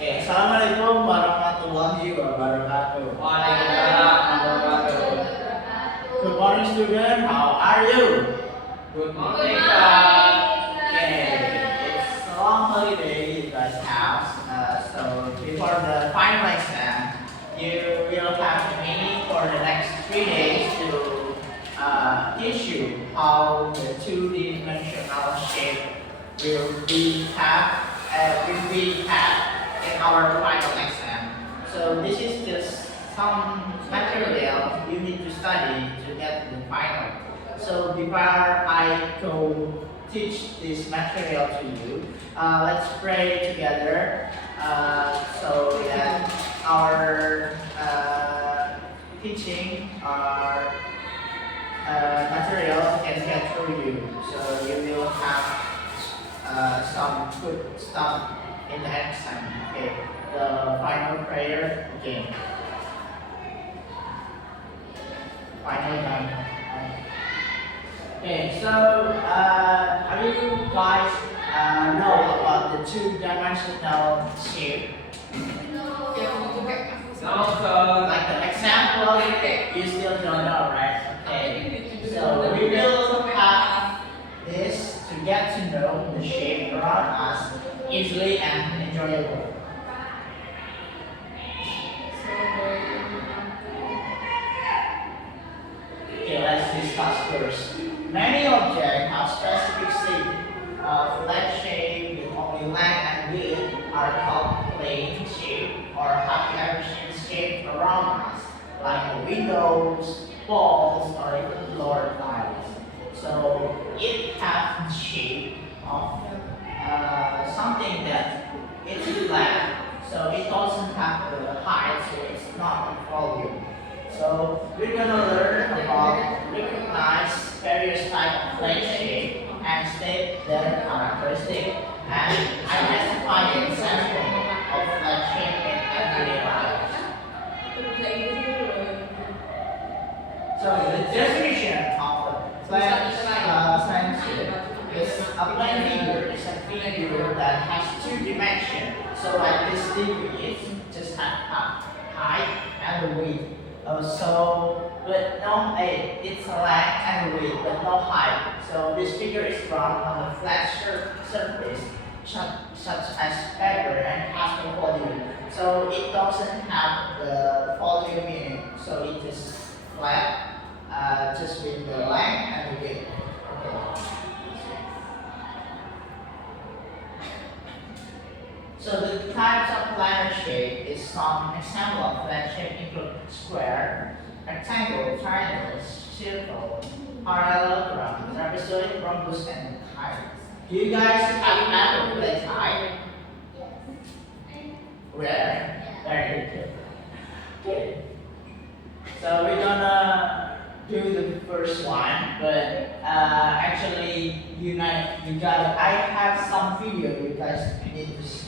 Oke, Assalamualaikum warahmatullahi wabarakatuh. Waalaikumsalam warahmatullahi wabarakatuh. Good morning, student. How are you? Good morning, Kak. Okay, it's a long holiday you guys have. So before the final exam, you will have me for the next 3 days to teach you how the two-dimensional shape will be have in our final exam. So this is just some material you need to study to get the final. So before I go teach this material to you, let's pray together so that our teaching, our material can get through you. So you will have some good stuff in the exam. Okay, the final prayer again. Final done. Okay, so are you guys know about the two-dimensional shape? No, so Like the example, you still don't know, right? Okay, so we will have this to get to know the shape around us easily and enjoyable. Okay, let's discuss first. Many objects have specific shape. Flat shape with only length and width are called plane shape or half-dimensional shape around us, like the windows, walls, or even floor tiles. So it has the shape of something that it's flat, so it doesn't have the height, so it's not a volume. So we're gonna learn about recognize various types of plane shape and state their characteristic and identify the example of flat shape in everyday life. So the definition of the plane shape is a plane figure. It's a figure that has two dimensions. So like this figure, it just has height and width. But no, it's a length and width, but no height. So this figure is drawn on a flat surface, such as paper, and has no volume. So it doesn't have the volume in it. So it is flat, just with the length and the width. Okay. So the types of planar shape is some example of flat shape include square, rectangle, triangle, circle, parallelogram, trapezoid, rhombus, and kite. Do you guys have ever played kite? Where? Very good. Okay. So we're gonna do the first one, but actually you guys, I have some video you guys need to see.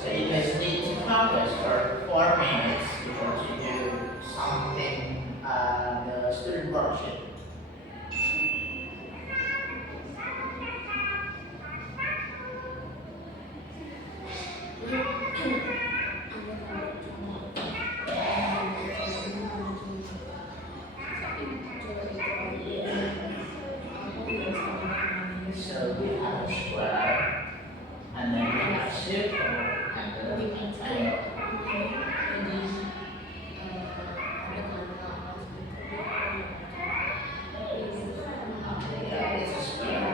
So you guys need to focus for 4 minutes before you do something, the student worksheet. So we have a square, and then we have circle, and the rectangle. Yeah, it's a square.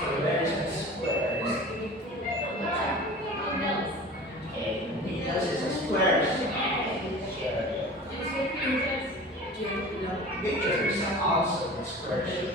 So where is the square? Okay, because it's a square, it's an angle. Share it. pictures and also the square shape.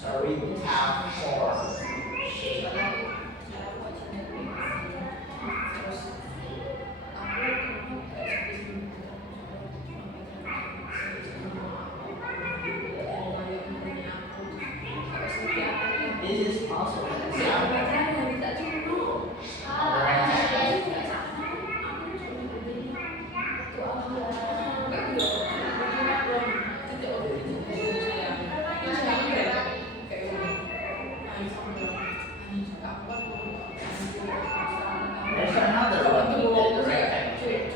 So we have four shapes. This is also an example of a rectangle. There's another one with the rectangle shape.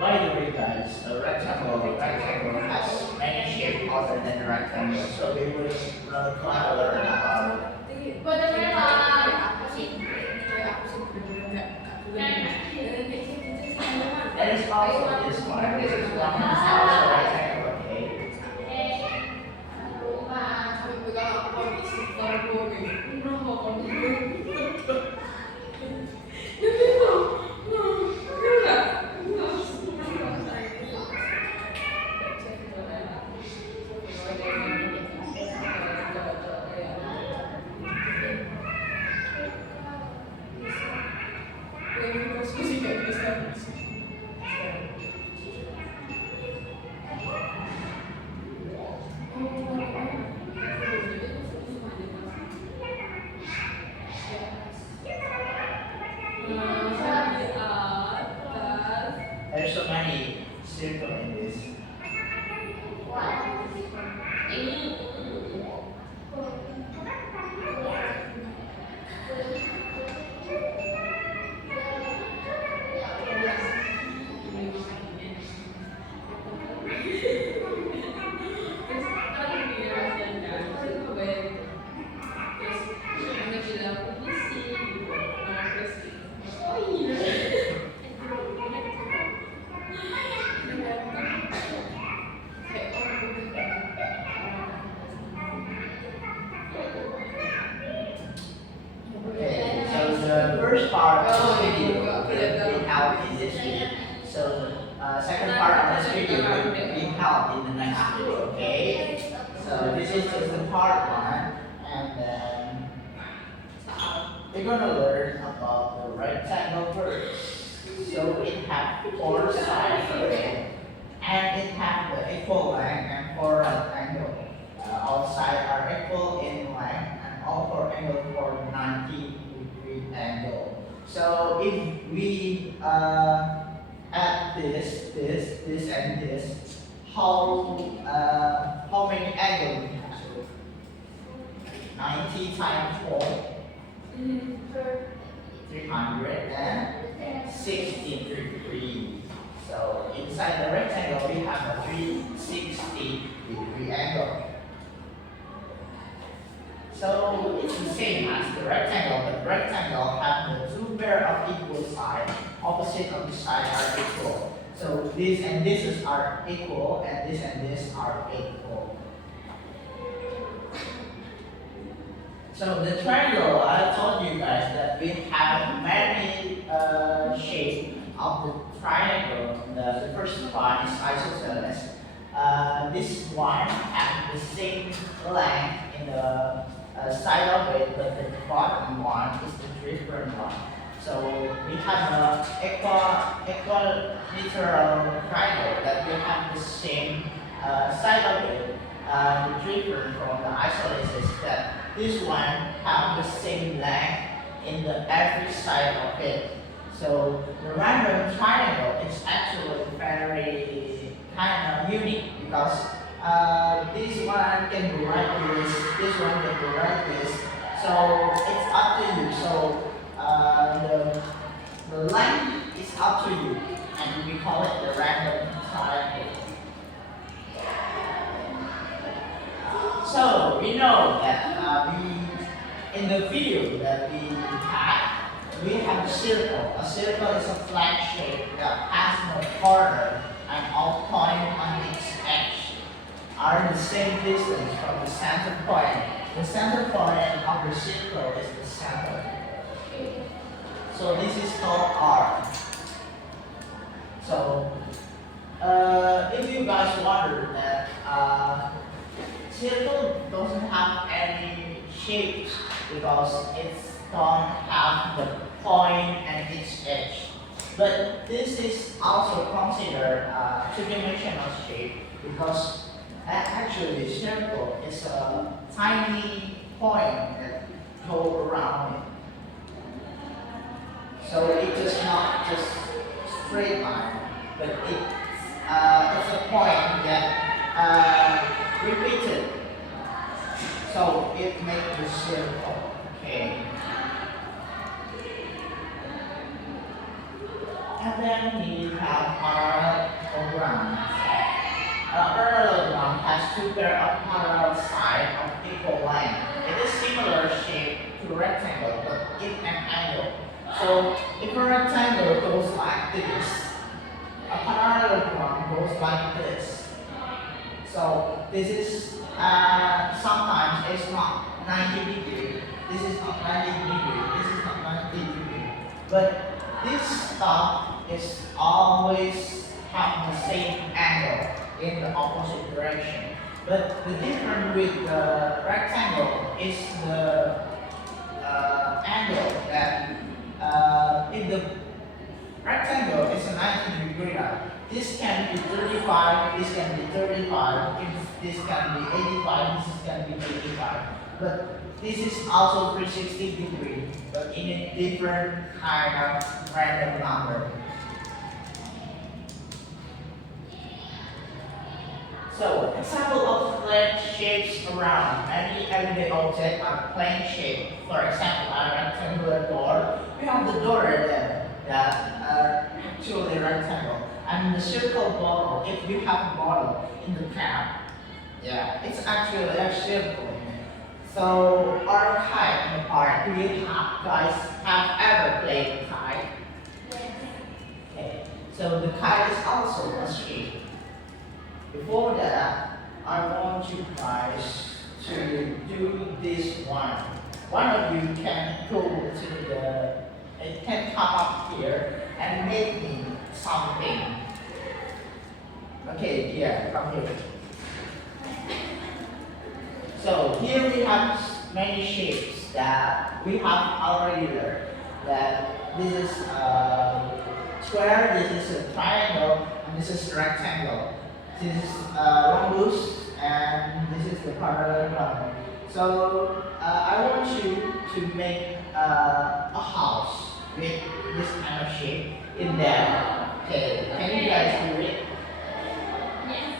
By the way, guys, a rectangle has many shapes other than the rectangle, so we will try to learn about there is also this one. This is one that is also a rectangle, okay? There's so many circles in this. Okay, so the first part of this video will be held in this video. So the second part of this video will be held in the next video, okay? So this is just the part one, and then we're gonna learn about the rectangle first. So it has four sides of it, and it has the equal length and four right angles. All sides are equal in length, and all four angles form 90-degree angle. So if we add this, and this, how many angles we have? 90 times 4, 360 degrees. So inside the rectangle we have a 360-degree angle. So it's the same as the rectangle, but rectangle have the two pair of equal sides. Opposite of the side are equal. So this and this are equal, and this are equal. So the triangle, I told you guys that we have many shapes of the triangle. The first one is isosceles. This one has the same length in the side of it, but the bottom one is the different one. So we have an equilateral triangle that we have the same side of it. The difference from the isosceles is that this one have the same length in the every side of it. So the random triangle is actually very kind of unique because this one can go like this one can go like this. So it's up to you. So the length is up to you, and we call it the random triangle. So we know that we in the video that we have a circle. A circle is a flat shape that has no corner and all points on its edge are the same distance from the center point. The center point of the circle is the center. So this is called R. So if you guys wonder that circle doesn't have any shapes because it don't have the point and its edge. But this is also considered a two-dimensional shape because actually circle is a tiny point that go around it. So it is not just straight line, but it's a point that repeated. So it makes the circle. Okay. And then we have parallelogram. Parallelogram has two pair of parallel sides of equal length. It is similar shape to rectangle, but in an angle. So if a rectangle goes like this, a parallelogram goes like this. So this is sometimes it's not 90 degree. This is not 90 degree. This is not 90 degree. But this stuff is always have the same angle in the opposite direction. But the difference with the rectangle is the angle that in the rectangle is a 90 degree. This can be 35, this can be 35, this can be 85, this can be 85. But this is also 360 degree, but in a different kind of random number. So, example of flat shapes around any everyday object are plane shape. For example, a rectangular door. We have the door there that are actually rectangle. And the circle bottle, if you have a bottle in the cap, yeah, it's actually a circle. So our kite in the park, do you guys have ever played kite? Yes. Okay. So the kite is also a shape. Before that, I want you guys to do this one. One of you can go to it can come up here and make me something. Okay, yeah, come here. So here we have many shapes that we have already learned. That this is a square, this is a triangle, and this is a rectangle. This is rhombus, and this is the parallelogram. So I want you to make a house with this kind of shape in there. Okay, can you guys do it? Yes.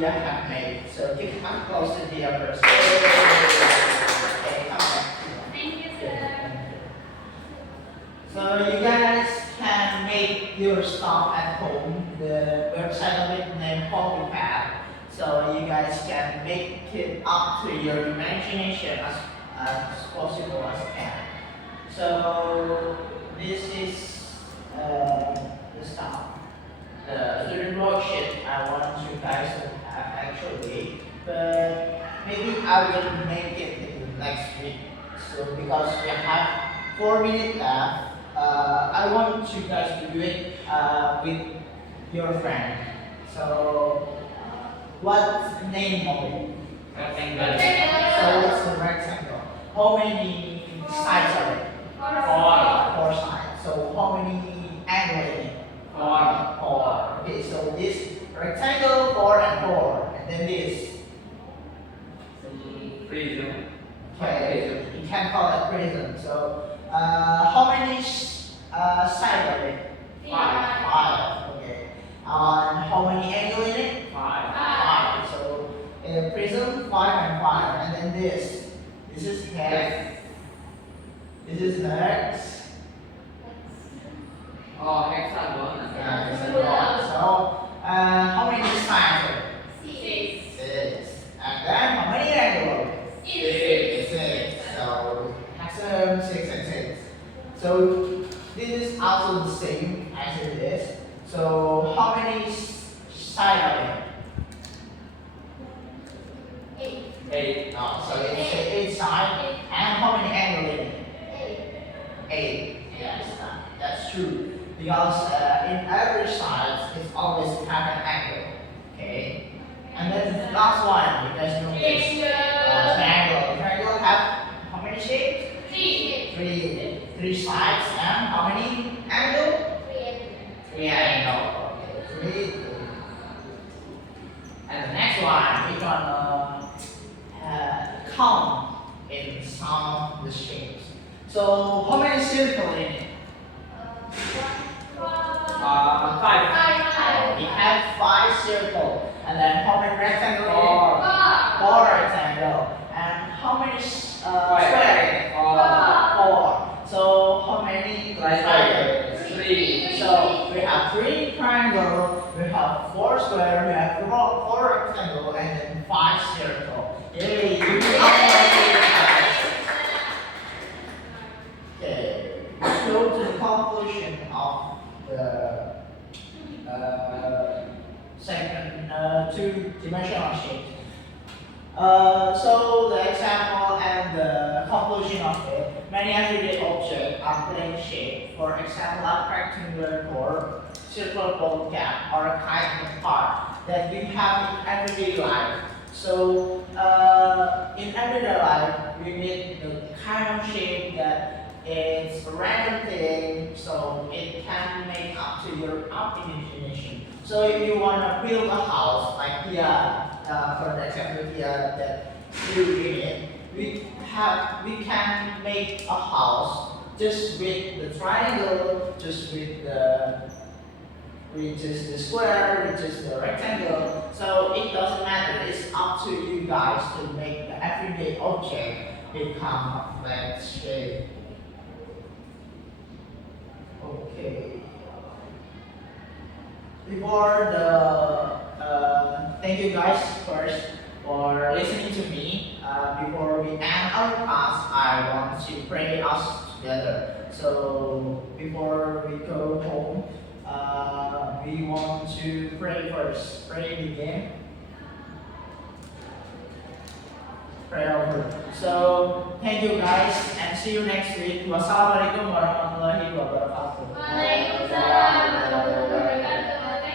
Dia have made. So give an applause to Dia first. Okay, come back. Thank you, sir. So you guys can make your stuff at home. The website of it named Copypad. So you guys can make it up to your imagination as possible as can. So this is the stuff. The student worksheet I want you guys to have actually, but maybe I will make it in next week. So because we have 4 minutes left, I want you guys to do it with your friend. So what's the name of it? Rectangle. So it's a rectangle. How many sides are it? Four sides. So how many angles in it? Four. Okay, so this rectangle 4 and 4, and then this. Prism. Okay, you can call it prism. So how many sides are it? Five. Okay. And how many angles in it? Five. So prism 5 and 5, and then this. This is head. This is legs. Oh, hexagon. Yeah, this is rod. So how many sides are it? 6. And then how many angles? 6. So hexagon 6 and 6. So this is also the same as it is. So how many sides are it? 8. No, so it's 8 sides. And how many angles in it? 8. Yes, that's true. Because in every side it always have an angle. Okay. And then the last one, you guys know this. Triangle. Triangle have how many shapes? 3 sides and how many angles? 3 angles. Okay. 3. And the next one, we're gonna count in some of the shapes. So how many circles in it? 5. We have 5 circles. And then how many rectangles? 4. 4 rectangles. And how many squares? 4. So how many triangles? 3. So we have 3 triangles, we have 4 squares, we have 4 rectangles, and then 5 circles. Yay! You Okay, let's go to the conclusion of the second two-dimensional shape. So the example and the conclusion of it, many everyday objects are plane shaped. For example, a rectangular door, circle ball cap, or a kind of part that we have in everyday life. So in everyday life, we need the kind of shape that it's a random thing, so it can make up to your imagination. So if you want to build a house, like here, for the example here that you did, we can make a house just with the triangle, just with the square, which is the rectangle. So it doesn't matter. It's up to you guys to make the everyday object become a flat shape. Okay. Before thank you guys first for listening to me. Before we end our class, I want to pray us together. So before we go home, we want to pray first. Pray begin. Pray over. So thank you guys and see you next week. Wassalamualaikum warahmatullahi wabarakatuh.